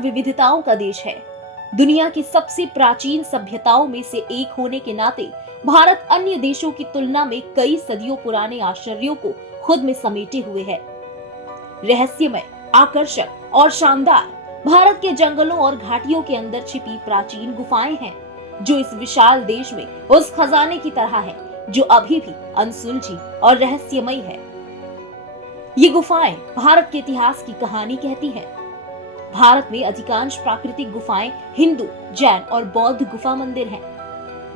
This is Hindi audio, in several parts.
विविधताओं का देश है। दुनिया की सबसे प्राचीन सभ्यताओं में से एक होने के नाते भारत अन्य देशों की तुलना में कई सदियों पुराने आश्चर्यों को खुद में समेटे हुए है। रहस्यमय, आकर्षक और शानदार भारत के जंगलों और घाटियों के अंदर छिपी प्राचीन गुफाएं हैं, जो इस विशाल देश में उस खजाने की तरह है जो अभी भी अनसुलझी और रहस्यमयी है। ये गुफाएं भारत के इतिहास की कहानी कहती हैं। भारत में अधिकांश प्राकृतिक गुफाएं हिंदू, जैन और बौद्ध गुफा मंदिर हैं।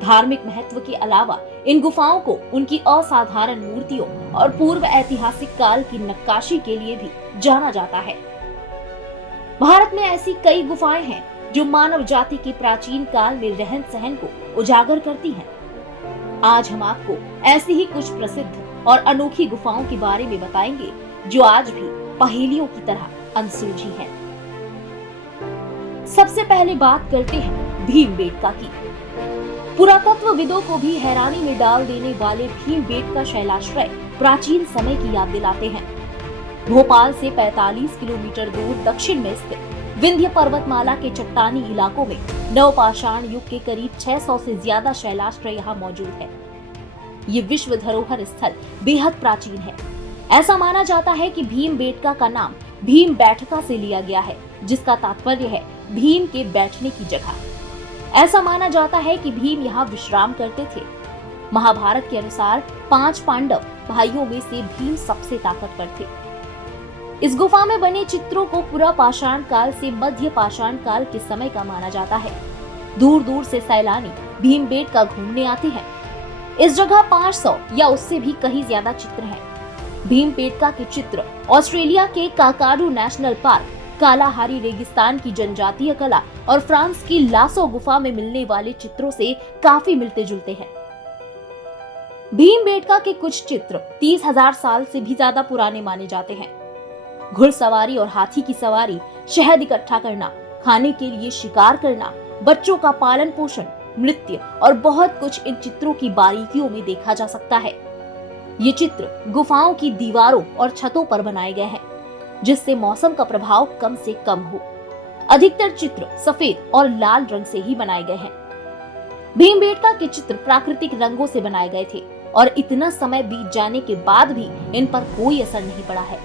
धार्मिक महत्व के अलावा इन गुफाओं को उनकी असाधारण मूर्तियों और पूर्व ऐतिहासिक काल की नक्काशी के लिए भी जाना जाता है। भारत में ऐसी कई गुफाएं हैं जो मानव जाति के प्राचीन काल में रहन सहन को उजागर करती हैं। आज हम आपको ऐसी ही कुछ प्रसिद्ध और अनोखी गुफाओं के बारे में बताएंगे जो आज भी पहेलियों की तरह अनसुलझी हैं। सबसे पहले बात करते हैं भीमबेटका की। पुरातत्वविदों को भी हैरानी में डाल देने वाले भीमबेटका शैलाश्रय प्राचीन समय की याद दिलाते हैं। भोपाल से 45 किलोमीटर दूर दक्षिण में स्थित विंध्य पर्वतमाला के चट्टानी इलाकों में नवपाषाण युग के करीब 600 से ज्यादा शैलाश्रय यहाँ मौजूद है। ये विश्व धरोहर स्थल बेहद प्राचीन है। ऐसा माना जाता है कि भीमबेटका का नाम भीम बैठका से लिया गया है, जिसका तात्पर्य है भीम के बैठने की जगह। ऐसा माना जाता है कि भीम यहाँ विश्राम करते थे। महाभारत के अनुसार 5 पांडव भाइयों में से भीम सबसे ताकतवर थे। इस गुफा में बने चित्रों को पुरा पाषाण काल से मध्य पाषाण काल के समय का माना जाता है। दूर दूर से सैलानी भीमबेटका घूमने आते हैं। इस जगह 500 या उससे भी कहीं ज्यादा चित्र हैं। भीमबेटका के चित्र ऑस्ट्रेलिया के काकाडू नेशनल पार्क, कालाहारी रेगिस्तान की जनजातीय कला और फ्रांस की लासो गुफा में मिलने वाले चित्रों से काफी मिलते जुलते हैं। भीमबेटका के कुछ चित्र 30,000 साल से भी ज्यादा पुराने माने जाते हैं। घुड़सवारी और हाथी की सवारी, शहद इकट्ठा करना, खाने के लिए शिकार करना, बच्चों का पालन पोषण, नृत्य और बहुत कुछ इन चित्रों की बारीकियों में देखा जा सकता है। ये चित्र गुफाओं की दीवारों और छतों पर बनाए गए हैं, जिससे मौसम का प्रभाव कम से कम हो। अधिकतर चित्र सफेद और लाल रंग से ही बनाए गए हैं। भीमबेटका के चित्र प्राकृतिक रंगों से बनाए गए थे और इतना समय बीत जाने के बाद भी इन पर कोई असर नहीं पड़ा है।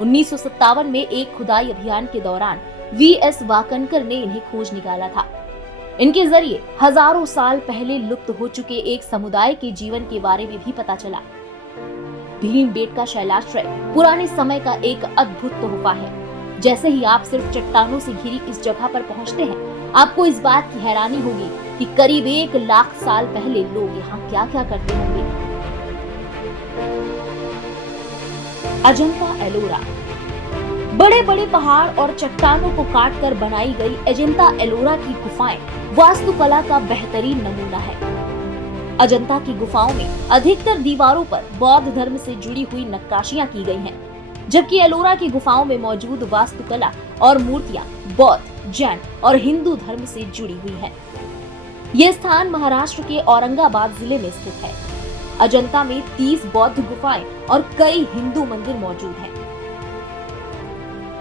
1957 में एक खुदाई अभियान के दौरान वीएस वाकनकर ने इन्हें खोज निकाला था। इनके जरिए हजारों साल पहले लुप्त हो चुके एक समुदाय के जीवन के बारे में भी पता चला। भीमबेटका शैलाश्रय पुराने समय का एक अद्भुत तोहफा है। जैसे ही आप सिर्फ चट्टानों से घिरी इस जगह पर पहुंचते हैं, आपको इस बात की हैरानी होगी कि करीब 1 लाख साल पहले लोग यहाँ क्या क्या करते होंगे। अजंता एलोरा। बड़े बड़े पहाड़ और चट्टानों को काटकर बनाई गई अजंता एलोरा की गुफाएं वास्तुकला का बेहतरीन नमूना है। अजंता की गुफाओं में अधिकतर दीवारों पर बौद्ध धर्म से जुड़ी हुई नक्काशियां की गई हैं, जबकि एलोरा की गुफाओं में मौजूद वास्तुकला और मूर्तियां बौद्ध, जैन और हिंदू धर्म से जुड़ी हुई हैं। ये स्थान महाराष्ट्र के औरंगाबाद जिले में स्थित है। अजंता में 30 बौद्ध गुफाएं और कई हिंदू मंदिर मौजूद हैं।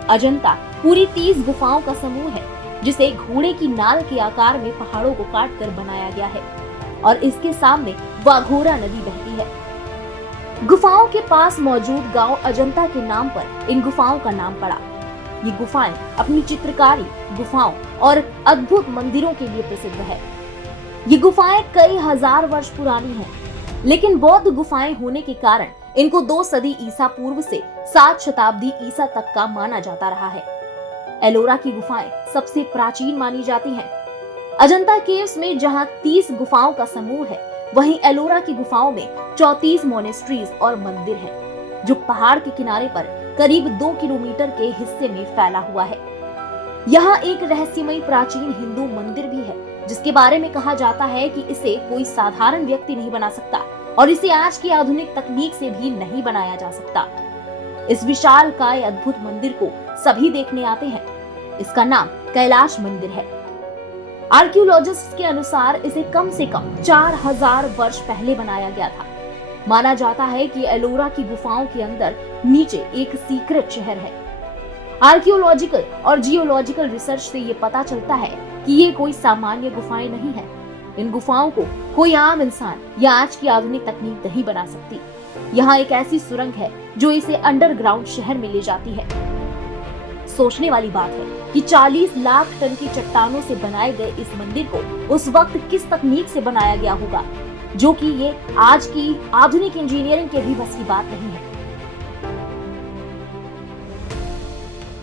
अजंता पूरी 30 गुफाओं का समूह है, जिसे घोड़े की नाल के आकार में पहाड़ों को काटकर बनाया गया है और इसके सामने वाघोरा नदी बहती है। गुफाओं के पास मौजूद गांव अजंता के नाम पर इन गुफाओं का नाम पड़ा। ये गुफाएं अपनी चित्रकारी, गुफाओं और अद्भुत मंदिरों के लिए प्रसिद्ध है। ये गुफाएं कई हजार वर्ष पुरानी हैं, लेकिन बौद्ध गुफाएं होने के कारण इनको 2 सदी ईसा पूर्व से 7 शताब्दी ईसा तक का माना जाता रहा है। एलोरा की गुफाएं सबसे प्राचीन मानी जाती हैं। अजंता केव्स में जहां 30 गुफाओं का समूह है, वहीं एलोरा की गुफाओं में 34 मोनेस्ट्रीज और मंदिर हैं, जो पहाड़ के किनारे पर करीब 2 किलोमीटर के हिस्से में फैला हुआ है। यहाँ एक रहस्यमयी प्राचीन हिंदू मंदिर भी है, जिसके बारे में कहा जाता है कि इसे कोई साधारण व्यक्ति नहीं बना सकता और इसे आज की आधुनिक तकनीक से भी नहीं बनाया जा सकता। इस विशालकाय अद्भुत मंदिर को सभी देखने आते हैं। इसका नाम कैलाश मंदिर है। आर्कियोलॉजिस्ट के अनुसार इसे कम से कम 4000 वर्ष पहले बनाया गया था। माना जाता है कि एलोरा की गुफाओं के अंदर नीचे एक सीक्रेट शहर है। आर्कियोलॉजिकल और जियोलॉजिकल रिसर्च से ये पता चलता है कि ये कोई सामान्य गुफाएं नहीं है। इन गुफाओं को कोई आम इंसान या आज की आधुनिक तकनीक नहीं बना सकती। यहाँ एक ऐसी सुरंग है जो इसे अंडरग्राउंड शहर में ले जाती है। सोचने वाली बात है कि 40 लाख टन की चट्टानों से बनाए गए इस मंदिर को उस वक्त किस तकनीक से बनाया गया होगा, जो कि ये आज की आधुनिक इंजीनियरिंग के भी बस की बात नहीं है।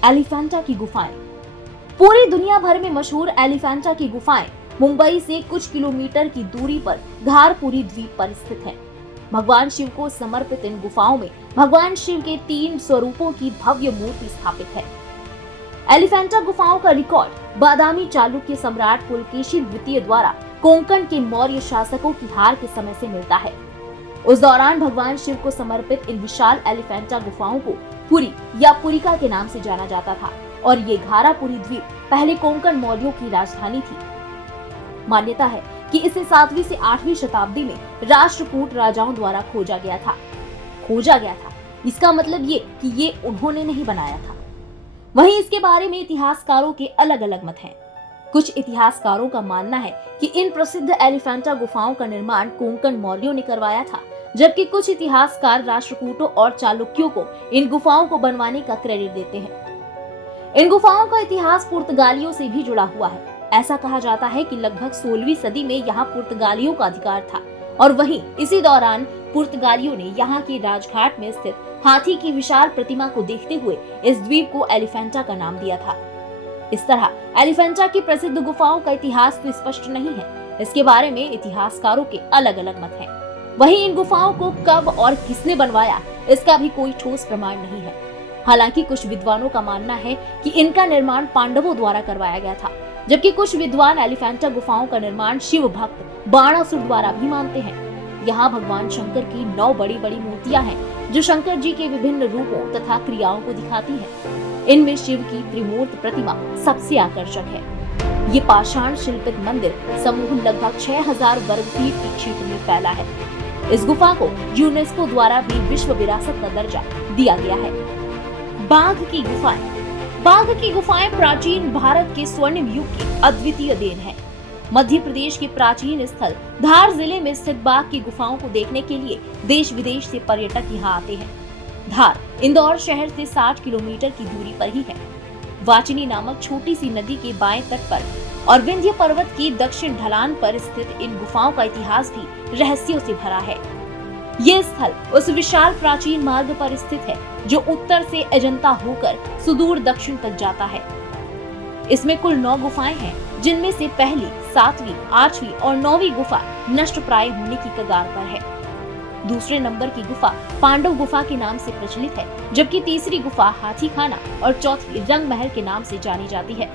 एलिफेंटा की गुफाएं। पूरी दुनिया भर में मशहूर एलिफेंटा की गुफाएं मुंबई से कुछ किलोमीटर की दूरी पर धारपुरी द्वीप पर स्थित है। भगवान शिव को समर्पित इन गुफाओं में भगवान शिव के 3 स्वरूपों की भव्य मूर्ति स्थापित है। एलिफेंटा गुफाओं का रिकॉर्ड बादामी चालुक्य सम्राट पुलकेशी द्वितीय द्वारा कोंकण के मौर्य शासकों की हार के समय से मिलता है। उस दौरान भगवान शिव को समर्पित इन विशाल एलिफेंटा गुफाओं को पुरी या पुरिका के नाम से जाना जाता था और ये घारापुरी द्वीप पहले कोंकण मौर्यों की राजधानी थी। मान्यता है कि इसे 7वीं से 8वीं शताब्दी में राष्ट्रकूट राजाओं द्वारा खोजा गया था। इसका मतलब ये कि ये उन्होंने नहीं बनाया था। वहीं इसके बारे में इतिहासकारों के अलग अलग मत हैं। कुछ इतिहासकारों का मानना है कि इन प्रसिद्ध एलिफेंटा गुफाओं का निर्माण कोंकण मौर्यों ने करवाया था, जबकि कुछ इतिहासकार राष्ट्रकूटों और चालुक्यों को इन गुफाओं को बनवाने का क्रेडिट देते हैं। इन गुफाओं का इतिहास पुर्तगालियों से भी जुड़ा हुआ है। ऐसा कहा जाता है कि लगभग 16वीं सदी में यहाँ पुर्तगालियों का अधिकार था और वहीं इसी दौरान पुर्तगालियों ने यहाँ के राजघाट में स्थित हाथी की विशाल प्रतिमा को देखते हुए इस द्वीप को एलिफेंटा का नाम दिया था। इस तरह एलिफेंटा की प्रसिद्ध गुफाओं का इतिहास तो स्पष्ट नहीं है। इसके बारे में इतिहासकारों के अलग अलग मत हैं। वहीं इन गुफाओं को कब और किसने बनवाया, इसका भी कोई ठोस प्रमाण नहीं है। हालांकि कुछ विद्वानों का मानना है कि इनका निर्माण पांडवों द्वारा करवाया गया था, जबकि कुछ विद्वान एलिफेंटा गुफाओं का निर्माण शिव भक्त बाणासुर द्वारा भी मानते हैं। यहाँ भगवान शंकर की 9 बड़ी बड़ी मूर्तियां हैं जो शंकर जी के विभिन्न रूपों तथा क्रियाओं को दिखाती हैं। इनमें शिव की त्रिमूर्त प्रतिमा सबसे आकर्षक है। ये पाषाण शिल्पित मंदिर समूह लगभग 6000 वर्ग फीट के क्षेत्र में फैला है। इस गुफा को यूनेस्को द्वारा भी विश्व विरासत का दर्जा दिया गया है। बाघ की गुफाएं प्राचीन भारत के स्वर्णिम युग की अद्वितीय देन है। मध्य प्रदेश के प्राचीन स्थल धार जिले में स्थित बाघ की गुफाओं को देखने के लिए देश विदेश से पर्यटक यहाँ आते हैं। धार इंदौर शहर से 60 किलोमीटर की दूरी पर ही है। वाचिनी नामक छोटी सी नदी के बाएं तट पर और विंध्य पर्वत की दक्षिण ढलान पर स्थित इन गुफाओं का इतिहास भी रहस्यों से भरा है। ये स्थल उस विशाल प्राचीन मार्ग पर स्थित है जो उत्तर से अजंता होकर सुदूर दक्षिण तक जाता है। इसमें कुल 9 गुफाएं हैं, जिनमें से पहली, 7वीं, 8वीं और 9वीं गुफा नष्ट प्राय होने की कगार पर है। दूसरे नंबर की गुफा पांडव गुफा के नाम से प्रचलित है, जबकि तीसरी गुफा हाथी खाना और चौथी रंग महल के नाम से जानी जाती है।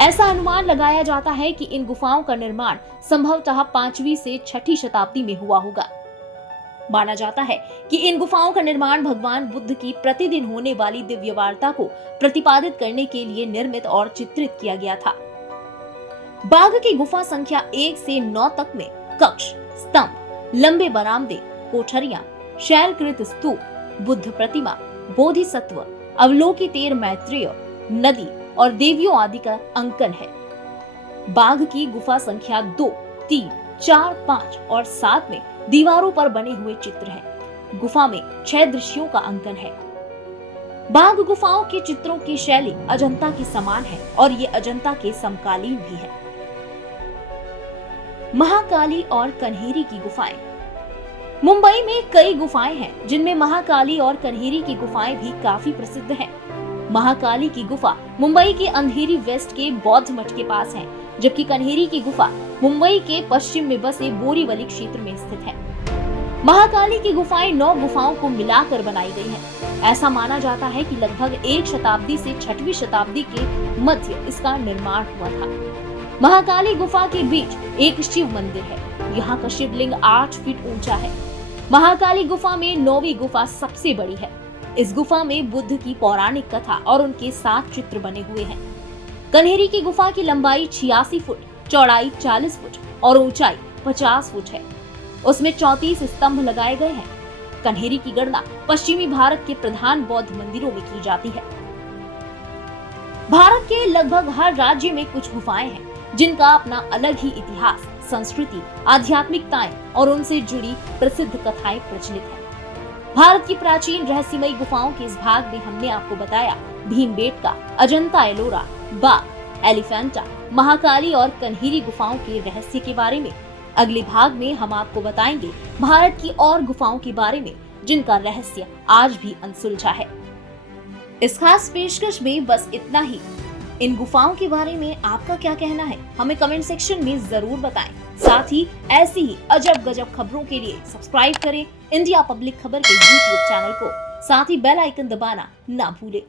ऐसा अनुमान लगाया जाता है कि इन गुफाओं का निर्माण संभवतः 5वीं से 6ठी शताब्दी में हुआ होगा। माना जाता है कि इन गुफाओं का निर्माण भगवान बुद्ध की प्रतिदिन होने वाली दिव्य वार्ता को प्रतिपादित करने के लिए निर्मित और चित्रित किया गया था। बाघ की गुफा संख्या 1 से 9 तक में कक्ष, स्तंभ, लंबे बरामदे, कोठरियां, शैलकृत स्तूप, बुद्ध प्रतिमा, बोधिसत्व, अवलोकितेर मैत्रेय, नदी और देवियों आदि का अंकन है। बाघ की गुफा संख्या 2, 3, 4, 5 और 7 में दीवारों पर बने हुए चित्र हैं। गुफा में 6 दृश्यों का अंकन है। बाघ गुफाओं के चित्रों की शैली अजंता के समान है और ये अजंता के समकालीन भी है। महाकाली और कन्हेरी की गुफाएं। मुंबई में कई गुफाएं हैं, जिनमें महाकाली और कन्हेरी की गुफाएं भी काफी प्रसिद्ध हैं। महाकाली की गुफा मुंबई के अंधेरी वेस्ट के बौद्ध मठ के पास है, जबकि कन्हेरी की गुफा मुंबई के पश्चिम में बसे बोरीवली क्षेत्र में स्थित है। महाकाली की गुफाएं 9 गुफाओं को मिलाकर बनाई गई हैं। ऐसा माना जाता है कि लगभग 1 शताब्दी से 6वीं शताब्दी के मध्य इसका निर्माण हुआ था। महाकाली गुफा के बीच एक शिव मंदिर है। यहाँ का शिवलिंग 8 फीट ऊंचा है। महाकाली गुफा में 9वीं गुफा सबसे बड़ी है। इस गुफा में बुद्ध की पौराणिक कथा और उनके 7 चित्र बने हुए हैं। कन्हेरी की गुफा की लंबाई 86 फुट, चौड़ाई 40 फुट और ऊंचाई 50 फुट है। उसमें 34 स्तंभ लगाए गए हैं। कन्हेरी की गणना पश्चिमी भारत के प्रधान बौद्ध मंदिरों में की जाती है। भारत के लगभग हर राज्य में कुछ गुफाएं हैं जिनका अपना अलग ही इतिहास, संस्कृति, आध्यात्मिकताएं और उनसे जुड़ी प्रसिद्ध कथाएं प्रचलित हैं। भारत की प्राचीन रहस्यमयी गुफाओं के इस भाग में हमने आपको बताया भीमबेटका, अजंता एलोरा, बाघ, एलिफेंटा, महाकाली और कन्हीरी गुफाओं के रहस्य के बारे में। अगले भाग में हम आपको बताएंगे भारत की और गुफाओं के बारे में जिनका रहस्य आज भी अनसुलझा है। इस खास पेशकश में बस इतना ही। इन गुफाओं के बारे में आपका क्या कहना है, हमें कमेंट सेक्शन में जरूर बताएं। साथ ही ऐसी ही अजब गजब खबरों के लिए सब्सक्राइब करें इंडिया पब्लिक खबर के YouTube चैनल को। साथ ही बेल आइकन दबाना ना भूलें।